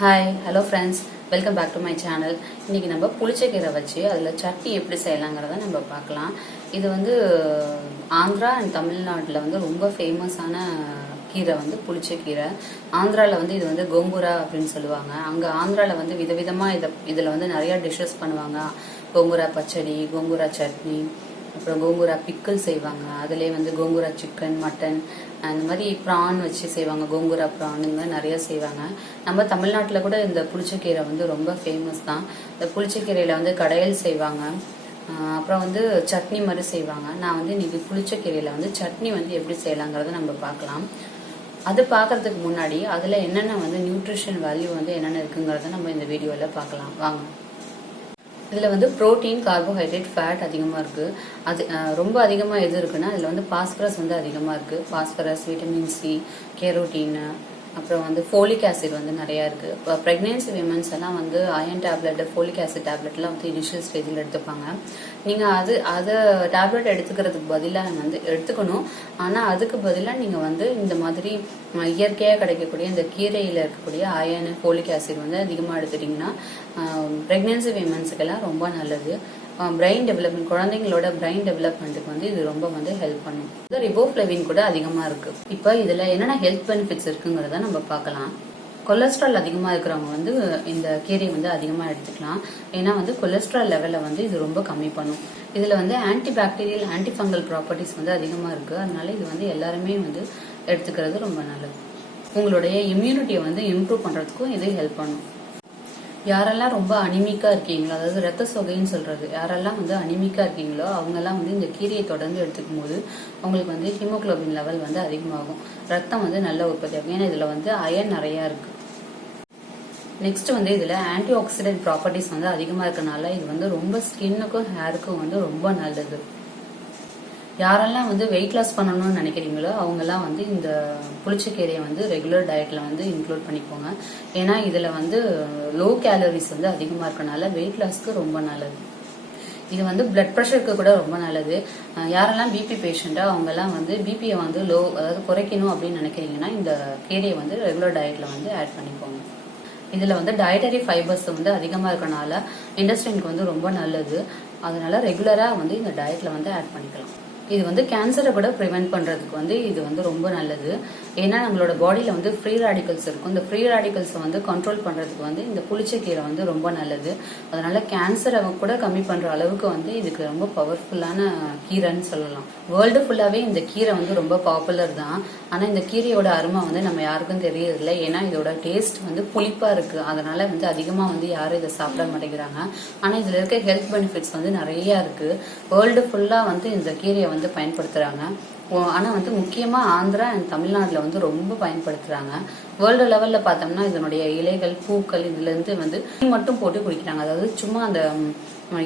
Hi hello friends, welcome back to my channel. இன்றைக்கி நம்ம புளிச்சக்கீரை வச்சு அதில் சட்னி எப்படி செய்யலாங்கிறத நம்ம பார்க்கலாம். இது வந்து ஆந்திரா அண்ட் தமிழ்நாட்டில் வந்து ரொம்ப ஃபேமஸான கீரை வந்து புளிச்சக்கீரை. ஆந்திராவில் வந்து இது வந்து கோங்குரா அப்படின்னு சொல்லுவாங்க. அங்கே ஆந்திராவில் வந்து விதவிதமாக இதில் வந்து நிறையா டிஷ்ஷஸ் பண்ணுவாங்க. கோங்குரா பச்சடி, கோங்குரா சட்னி, அப்புறம் கோங்குரா பிக்கிள் செய்வாங்க. அதிலே வந்து கோங்குரா சிக்கன், மட்டன், அந்த மாதிரி ப்ரான் வச்சு செய்வாங்க. கோங்குரா ப்ரான் இந்த மாதிரி நிறைய செய்வாங்க. நம்ம தமிழ்நாட்டில் கூட இந்த புளிச்சக்கீரை வந்து ரொம்ப ஃபேமஸ் தான். இந்த புளிச்சக்கீரையில் வந்து கடையல் செய்வாங்க, அப்புறம் வந்து சட்னி மாதிரி செய்வாங்க. நான் வந்து இன்னைக்கு புளிச்சக்கீரையில் வந்து சட்னி வந்து எப்படி செய்யலாங்கிறத நம்ம பார்க்கலாம். அது பார்க்கறதுக்கு முன்னாடி அதில் என்னென்ன வந்து நியூட்ரிஷன் வேல்யூ வந்து என்னென்ன இருக்குங்கிறத நம்ம இந்த வீடியோவில் பார்க்கலாம் வாங்க. இதில் வந்து ப்ரோட்டீன், கார்போஹைட்ரேட், ஃபேட் அதிகமாக இருக்குது. அது ரொம்ப அதிகமாக எது இருக்குன்னா இதில் வந்து பாஸ்பரஸ் வந்து அதிகமாக இருக்குது. பாஸ்பரஸ், விட்டமின் சி, கேரோட்டீன், அப்புறம் வந்து ஃபோலிக் ஆசிட் வந்து நிறையா இருக்குது. இப்போ ப்ரெக்னென்சி விமன்ஸ் எல்லாம் வந்து அயன் டேப்லெட், ஃபோலிக் ஆசிட் டேப்லெட்லாம் வந்து இனிஷியல் ஸ்டேஜில் எடுத்துப்பாங்க. நீங்கள் அதை டேப்லெட் எடுத்துக்கிறதுக்கு பதிலாக வந்து எடுத்துக்கணும். ஆனால் அதுக்கு பதிலாக நீங்கள் வந்து இந்த மாதிரி இயற்கையாக கிடைக்கக்கூடிய இந்த கீரையில் இருக்கக்கூடிய அயன், ஃபோலிக் ஆசிட் வந்து அதிகமாக எடுத்துட்டிங்கன்னா ப்ரெக்னென்சி விமன்ஸுக்கெல்லாம் ரொம்ப நல்லது. பிரெயின் டெவலப்மெண்ட், குழந்தைங்களோட பிரெயின் டெவலப்மெண்ட்டுக்கு வந்து இது ரொம்ப வந்து ஹெல்ப் பண்ணும். இது ரிபோஃப்ளவின் கூட அதிகமாக இருக்கு. இப்போ இதில் என்னென்ன ஹெல்த் பெனிஃபிட்ஸ் இருக்குங்கிறத நம்ம பார்க்கலாம். கொலஸ்ட்ரால் அதிகமாக இருக்கிறவங்க வந்து இந்த கீரை வந்து அதிகமாக எடுத்துக்கலாம். ஏன்னா வந்து கொலஸ்ட்ரால் லெவலை வந்து இது ரொம்ப கம்மி பண்ணும். இதில் வந்து anti bacterial, anti fungal properties வந்து அதிகமாக இருக்குது. அதனால இது வந்து எல்லாருமே வந்து எடுத்துக்கிறது ரொம்ப நல்லது. உங்களுடைய இம்யூனிட்டியை வந்து இம்ப்ரூவ் பண்ணுறதுக்கும் இது ஹெல்ப் பண்ணும். யாரெல்லாம் ரொம்ப அனிமிக்கா இருக்கீங்களோ, அதாவது ரத்த சோகைன்னு சொல்றது, யாரெல்லாம் வந்து அனிமிக்கா இருக்கீங்களோ அவங்கெல்லாம் வந்து இந்த கீரையை தொடர்ந்து எடுத்துக்கும் போது அவங்களுக்கு வந்து ஹீமோகுளோபின் லெவல் வந்து அதிகமாகும். ரத்தம் வந்து நல்ல உற்பத்தி ஆகும். ஏன்னா இதுல வந்து அயன் நிறைய இருக்கு. நெக்ஸ்ட் வந்து இதுல ஆன்டி ஆக்சிடென்ட் ப்ராப்பர்ட்டிஸ் வந்து அதிகமா இருக்கனால இது வந்து ரொம்ப ஸ்கின்னுக்கும் ஹேருக்கும் வந்து ரொம்ப நல்லது. யாரெல்லாம் வந்து வெயிட் லாஸ் பண்ணணும்னு நினைக்கிறீங்களோ அவங்கெல்லாம் வந்து இந்த புளிச்சக்கீரையை வந்து ரெகுலர் டயட்ல வந்து இன்க்ளூட் பண்ணிக்கோங்க. ஏன்னா இதுல வந்து லோ கேலரிஸ் வந்து அதிகமா இருக்கனால வெயிட் லாஸ்க்கு ரொம்ப நல்லது. இது வந்து பிளட் ப்ரெஷருக்கு கூட ரொம்ப நல்லது. யாரெல்லாம் பிபி பேஷண்டா அவங்கெல்லாம் வந்து பிபியை வந்து லோ, அதாவது குறைக்கணும் அப்படின்னு நினைக்கிறீங்கன்னா இந்த கீரையை வந்து ரெகுலர் டயட்ல வந்து ஆட் பண்ணிக்கோங்க. இதுல வந்து டயட்டரி ஃபைபர்ஸ் வந்து அதிகமா இருக்கனால இண்டஸ்ட்ரினுக்கு வந்து ரொம்ப நல்லது. அதனால ரெகுலரா வந்து இந்த டயட்ல வந்து ஆட் பண்ணிக்கலாம். இது வந்து கேன்சரை கூட ப்ரிவென்ட் பண்றதுக்கு வந்து இது வந்து ரொம்ப நல்லது. ஏன்னா நம்மளோட பாடியில வந்து ஃப்ரீ ரேடிக்கல்ஸ் இருக்கும். இந்த ஃப்ரீ ரேடிக்கல்ஸை வந்து கண்ட்ரோல் பண்றதுக்கு வந்து இந்த புளிச்சக்கீரை வந்து ரொம்ப நல்லது. அதனால கேன்சரை கூட கம்மி பண்ற அளவுக்கு வந்து இதுக்கு ரொம்ப பவர்ஃபுல்லான கீரைன்னு சொல்லலாம். வேர்ல்டு ஃபுல்லாவே இந்த கீரை வந்து ரொம்ப பாப்புலர் தான். ஆனா இந்த கீரையோட அருமை வந்து நம்ம யாருக்கும் தெரியறதில்ல. ஏன்னா இதோட டேஸ்ட் வந்து புளிப்பா இருக்கு. அதனால வந்து அதிகமா வந்து யாரும் இதை சாப்பிட மாட்டேங்கிறாங்க. ஆனா இதுல இருக்க ஹெல்த் பெனிஃபிட்ஸ் வந்து நிறைய இருக்கு. வேர்ல்டு ஃபுல்லா வந்து இந்த கீரையை வந்து பயன்படுத்துறாங்க. ஆனா வந்து முக்கியமா ஆந்திரா அண்ட் தமிழ்நாட்டுல வந்து ரொம்ப பயன்படுத்துறாங்க. வேர்ல்டு லெவல்ல பார்த்தோம்னா இதனுடைய இலைகள், பூக்கள் இதுல இருந்து வந்து மட்டும் போட்டு குடிக்கிறாங்க. அதாவது சும்மா அந்த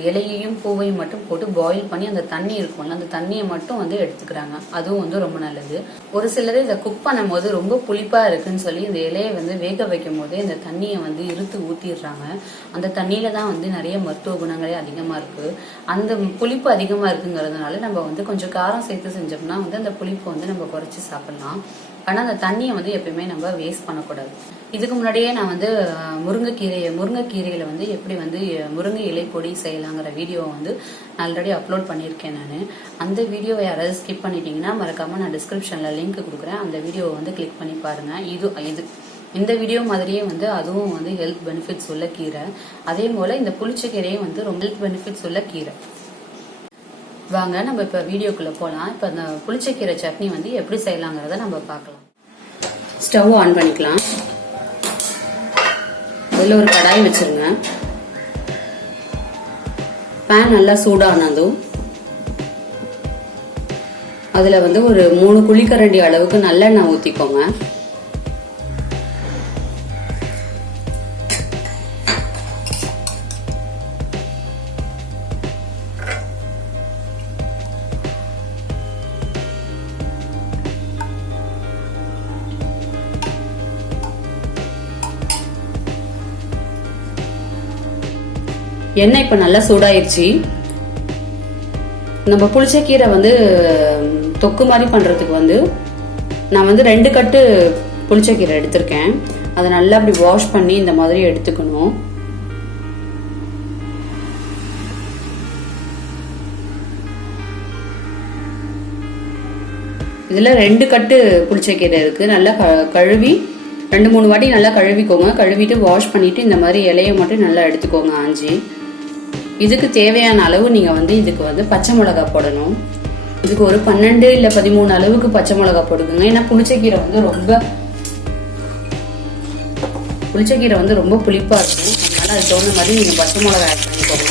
இலையையும் பூவையும் மட்டும் போட்டு பாயில் பண்ணி அந்த தண்ணி இருக்கும்ல, அந்த தண்ணியை மட்டும் வந்து எடுத்துக்கிறாங்க. அதுவும் வந்து ரொம்ப நல்லது. ஒரு சிலர் இதை குக் பண்ணும் போது ரொம்ப புளிப்பா இருக்குன்னு சொல்லி இந்த இலையை வந்து வேக வைக்கும் போது இந்த தண்ணியை வந்து இறுத்து ஊத்திடுறாங்க. அந்த தண்ணியில தான் வந்து நிறைய மருத்துவ குணங்களே அதிகமா இருக்கு. அந்த புளிப்பு அதிகமா இருக்குங்கிறதுனால நம்ம வந்து கொஞ்சம் காரம் சேர்த்து செஞ்சோம்னா வந்து அந்த புளிப்பு வந்து நம்ம குறைச்சி சாப்பிடலாம். ஆனா அந்த தண்ணியை வந்து எப்பயுமே நம்ம வேஸ்ட் பண்ணக்கூடாது. இதுக்கு முன்னாடியே நான் வந்து முருங்கைக்கீரையில வந்து எப்படி வந்து முருங்கை இலை பொடி செய்யலாங்கிற வீடியோ வந்து ஆல்ரெடி அப்லோட் பண்ணியிருக்கேன் நான். அந்த வீடியோவை யாராவது ஸ்கிப் பண்ணிட்டீங்கன்னா மறக்காம நான் டிஸ்கிரிப்ஷன்ல லிங்க் கொடுக்குறேன். அந்த வீடியோவை வந்து கிளிக் பண்ணி பாருங்க. இந்த வீடியோ மாதிரியே வந்து அதுவும் வந்து ஹெல்த் பெனிஃபிட்ஸ் உள்ள கீரை. அதே போல இந்த புளிச்சக்கீரையும் வந்து ரொம்ப ஹெல்த் பெனிஃபிட்ஸ் உள்ள கீரை. வாங்க நம்ம இப்ப வீடியோக்குள்ள போலாம். இப்ப இந்த புளிச்சக்கீரை சட்னி வந்து எப்படி செய்யலாங்கிறத நம்ம பார்க்கலாம். ஸ்டவ் ஆன் பண்ணிக்கலாம். இதுல ஒரு கடாய் வச்சிருங்க. பேன் நல்லா சூடானதும் அதுல வந்து ஒரு 3 குழிக்கரண்டி அளவுக்கு நல்லெண்ணெய் ஊத்திக்கோங்க. எண்ணெய் இப்ப நல்லா சூடாயிருச்சு. நம்ம புளிச்சக்கீரை வந்து தொக்கு மாதிரி பண்றதுக்கு வந்து நான் வந்து 2 கட்டு புளிச்சக்கீரை எடுத்திருக்கேன். அதை நல்லா அப்படி வாஷ் பண்ணி இந்த மாதிரி எடுத்துக்கணும். இதுல 2 கட்டு புளிச்சக்கீரை இருக்கு. நல்லா கழுவி 2-3 வாட்டி நல்லா கழுவிக்கோங்க. கழுவிட்டு வாஷ் பண்ணிட்டு இந்த மாதிரி இலையை மட்டும் நல்லா எடுத்துக்கோங்க ஆஞ்சி. இதுக்கு தேவையான அளவு நீங்க இதுக்கு பச்சை மிளகாய் போடணும். இதுக்கு ஒரு 12 இல்ல 13 அளவுக்கு பச்சை மிளகாய் போடுங்க. ஏன்னா புளிச்சக்கீரை ரொம்ப புளிப்பா இருக்கும். அதனால அது தகுந்த மாதிரி நீங்க பச்சை மிளகாய் ஆட் பண்ணிக்கோங்க.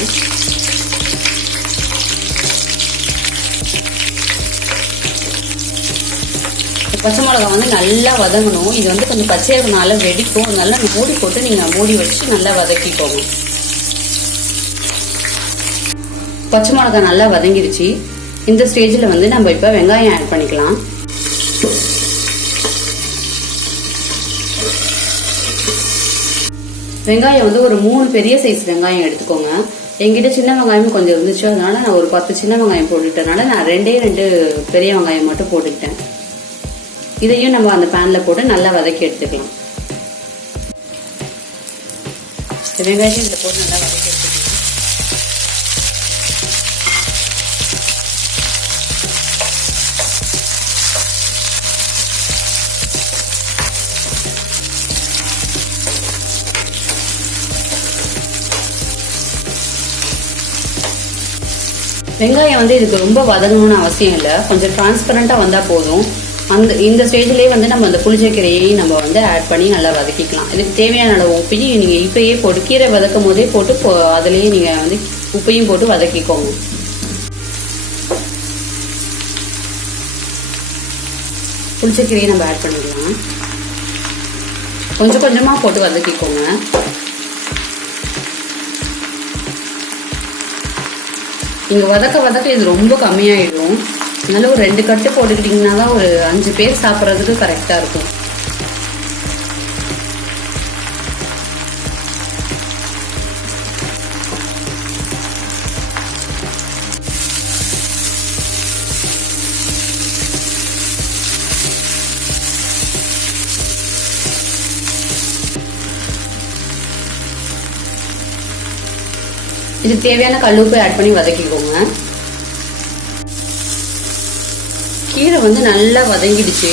பச்சை மிளகாய் நல்லா வதங்கணும். இது கொஞ்சம் பச்சையா இருக்கனால வெடிக்கும். அதனால மூடி போட்டு நீங்க மூடி வச்சு நல்லா வதக்கிக்கோங்க. பச்சை மிளகாய் நல்லா வதங்கிருச்சு. இந்த ஸ்டேஜ்ல நம்ம இப்ப வெங்காயம் ஆட் பண்ணிக்கலாம். வெங்காயம் ஒரு 3 பெரிய சைஸ் வெங்காயம் எடுத்துக்கோங்க. என்கிட்ட சின்ன வெங்காயமும் கொஞ்சம் இருந்துச்சு. அதனால நான் ஒரு 10 சின்ன வெங்காயம் போட்டுட்டனால நான் 2 பெரிய வெங்காயம் மட்டும் போட்டுக்கிட்டேன். இதையும் நம்ம அந்த பேன்ல போட்டு நல்லா வதக்கி எடுத்துக்கலாம். வெங்காயத்தையும் இதில் போட்டு நல்லா வதக்கி எடுத்துக்கலாம். வெங்காயம் இதுக்கு ரொம்ப வதங்கணும்னு அவசியம் இல்லை. கொஞ்சம் டிரான்ஸ்பரண்டா வந்தா போதும். இந்த ஸ்டேஜ்லயே நம்ம அந்த புளிச்சக்கீரையையும் நம்ம ஆட் பண்ணி நல்லா வதக்கிக்கலாம். இதுக்கு தேவையான அளவு உப்பையும் நீங்க இப்பயே போட்டு கீரை வதக்கும் போதே போட்டு அதுலயே நீங்க உப்பையும் போட்டு வதக்கிக்கோங்க. புளிச்சக்கீரையை நம்ம ஆட் பண்ணிக்கலாம். கொஞ்சம் கொஞ்சமா போட்டு வதக்கிக்கோங்க. நீங்க வதக்க இது ரொம்ப கம்மியாயிடும். அதனால ஒரு 2 கட்டு போட்டுக்கிட்டீங்கன்னா தான் ஒரு 5 பேர் சாப்பிட்றதுக்கு கரெக்டா இருக்கும். இதுக்கு தேவையான கல்லுப்பு ஆட் பண்ணி வதக்கிக்கோங்க. கீரை நல்லா வதங்கிடுச்சு.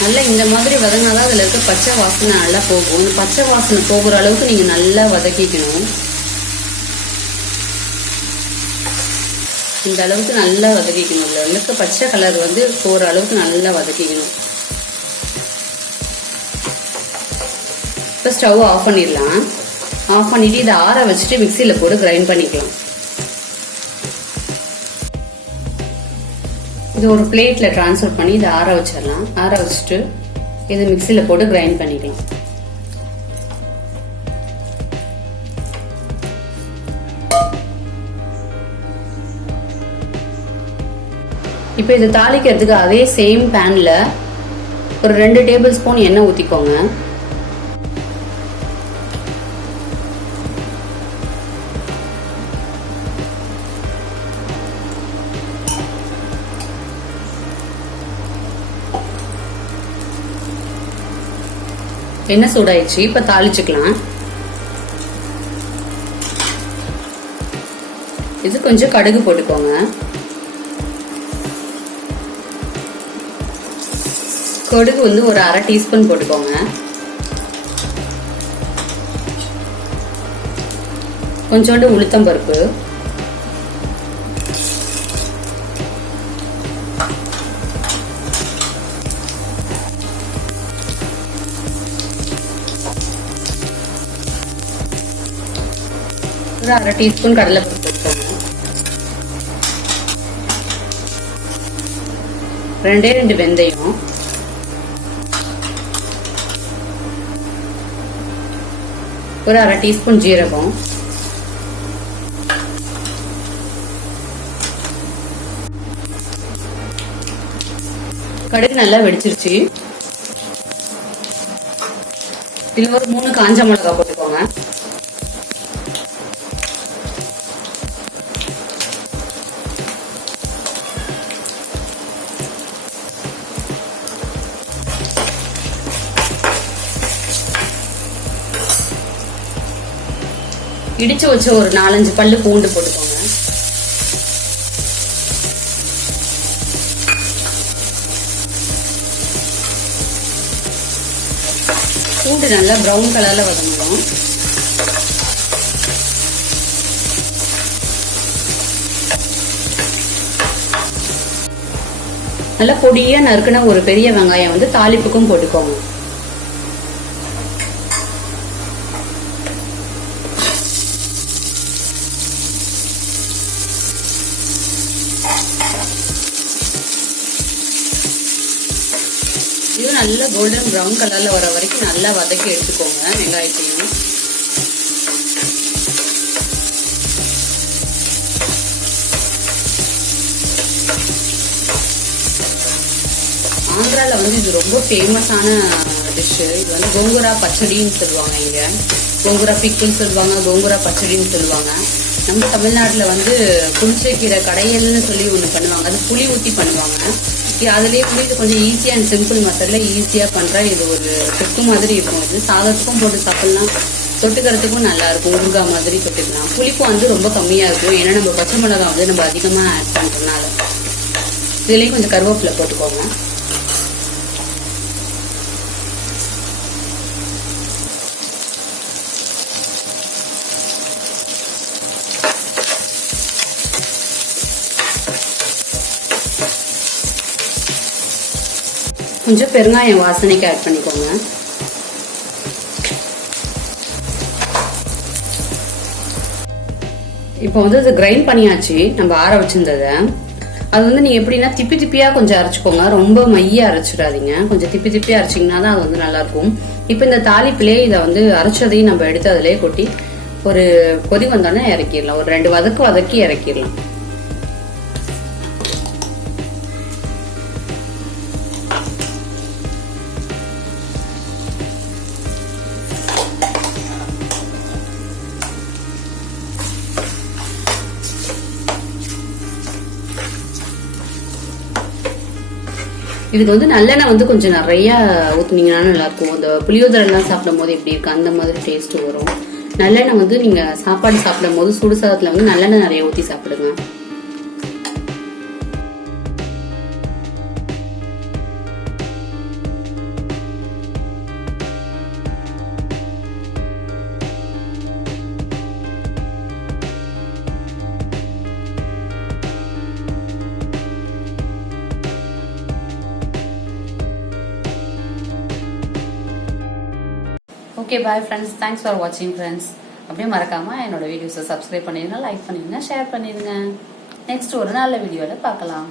நல்லா இந்த மாதிரி வதங்கினாதான் அதில் இருக்க பச்சை வாசனை நல்லா போகும். இந்த பச்சை வாசனை போகிற அளவுக்கு நீங்கள் நல்லா வதக்கிக்கணும். இந்த அளவுக்கு நல்லா வதக்கிக்கணும். அதில் இருக்க பச்சை கலர் போகிற அளவுக்கு நல்லா வதக்கிக்கணும். இப்போ ஸ்டவ் ஆஃப் பண்ணிடலாம். ஆஃப் பண்ணிட்டு இதை ஆற வச்சுட்டு மிக்சியில் போட்டு கிரைண்ட் பண்ணிக்கலாம். இது ஒரு பிளேட்ல டிரான்ஸ்ஃபர் பண்ணி இதை ஆற வச்சிடலாம். ஆற வச்சுட்டு இதை மிக்சியில போட்டு கிரைண்ட் பண்ணிக்கலாம். இப்போ இதை தாளிக்கிறதுக்கு அதே சேம் பேன்ல ஒரு 2 டேபிள் ஸ்பூன் எண்ணெய் ஊத்திக்கோங்க. எண்ணெய் சூடாயிடுச்சு. இப்ப தாளிச்சுக்கலாம். இது கொஞ்சம் கடுகு போட்டுக்கோங்க. கடுகு ஒரு 1/2 டீஸ்பூன் போட்டுக்கோங்க. கொஞ்சோண்டு உளுத்தம் பருப்பு, ஒரு 1/2 டீஸ்பூன் கடலைப்பருப்பு போட்டுக்கோங்க. 2 வெந்தயம், ஒரு 1/2 டீஸ்பூன் ஜீரகம், கடுகு நல்லா வெடிச்சிருச்சு. இதுல ஒரு 3 காஞ்ச மிளகாய் போட்டுக்கோங்க. இடிச்சு வச்ச ஒரு 4-5 பல்லு பூண்டு போட்டுக்கோங்க. பூண்டு நல்லா ப்ரௌன் கலர்ல வதங்கணும். நல்லா பொடியா நறுக்குன ஒரு பெரிய வெங்காயம் வந்து தாளிப்புக்கும் போட்டுக்கோங்க. இது நல்லா கோல்டன் ப்ரௌன் கலர்ல வர வரைக்கும் நல்லா வதக்கி எடுத்துக்கோங்க வெங்காயத்தையும். ஆந்திரால வந்து இது ரொம்ப ஃபேமஸான டிஷ். இது வந்து கோங்குரா பச்சடின்னு சொல்லுவாங்க. இங்க கோங்குரா பிக்குன்னு சொல்லுவாங்க, கோங்குரா பச்சடின்னு சொல்லுவாங்க. நம்ம தமிழ்நாட்டுல வந்து புளிச்சக்கீரை கடையல்னு சொல்லி ஒண்ணு பண்ணுவாங்க. அது புளி ஊத்தி பண்ணுவாங்க. அதுலயே வந்து இது கொஞ்சம் ஈஸியா அண்ட் சிம்பிள் மெத்தட்ல ஈஸியா பண்ற இது ஒரு தொக்கு மாதிரி இருக்கும். இது சாதத்துக்கும் போட்டு சாப்பிடலாம், தொட்டுக்கிறதுக்கும் நல்லா இருக்கும். ஊறுகாய் மாதிரி தொட்டுக்கலாம். புளிப்பும் வந்து ரொம்ப கம்மியா இருக்கும். ஏன்னா நம்ம பச்சை மிளகாய் வந்து நம்ம அதிகமா ஆட் பண்றதுனால. இதுலயும் கொஞ்சம் கருவேப்பிலை போட்டுக்கோங்க. கொஞ்சம் பெருங்காயம் வாசனைக்கு ஆட் பண்ணிக்கோங்க. இப்போ வந்து இது கிரைண்ட் பண்ணியாச்சு நம்ம ஆற வச்சிருந்ததை. அது வந்து நீங்க எப்படின்னா திப்பி திப்பியா கொஞ்சம் அரைச்சிக்கோங்க. ரொம்ப மைய அரைச்சிடாதீங்க. கொஞ்சம் திப்பி திப்பியா அரைச்சிங்கன்னா தான் அது வந்து நல்லா இருக்கும். இப்போ இந்த தாளிப்பிலே இதை வந்து அரைச்சதையும் நம்ம எடுத்து அதிலே கொட்டி ஒரு கொதி வந்தோடனே இறக்கிடலாம். ஒரு 2 வதக்கி இறக்கிடலாம். இதுக்கு வந்து நல்லெண்ணெய் வந்து கொஞ்சம் நிறைய ஊத்துனீங்கன்னா நல்லா இருக்கும். அந்த புளியோதரை எல்லாம் சாப்பிடும் போது எப்படி இருக்கு அந்த மாதிரி டேஸ்ட் வரும். நல்லெண்ணெய் வந்து நீங்க சாப்பாடு சாப்பிடும் போது சுடு சாதத்துல வந்து நல்லெண்ணெய் நிறைய ஊத்தி சாப்பிடுங்க. Okay bye friends, thanks for வாட்சிங் ஃப்ரெண்ட்ஸ். அப்படியே மறக்காம என்னோட வீடியோஸை சப்ஸ்கிரைப் பண்ணிடுங்க, லைக் பண்ணிடுங்க, ஷேர் பண்ணிடுங்க. நெக்ஸ்ட் ஒரு நல்ல வீடியோவில் பார்க்கலாம்.